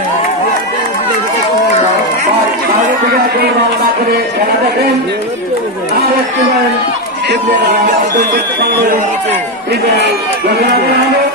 اوه ڏي ڏي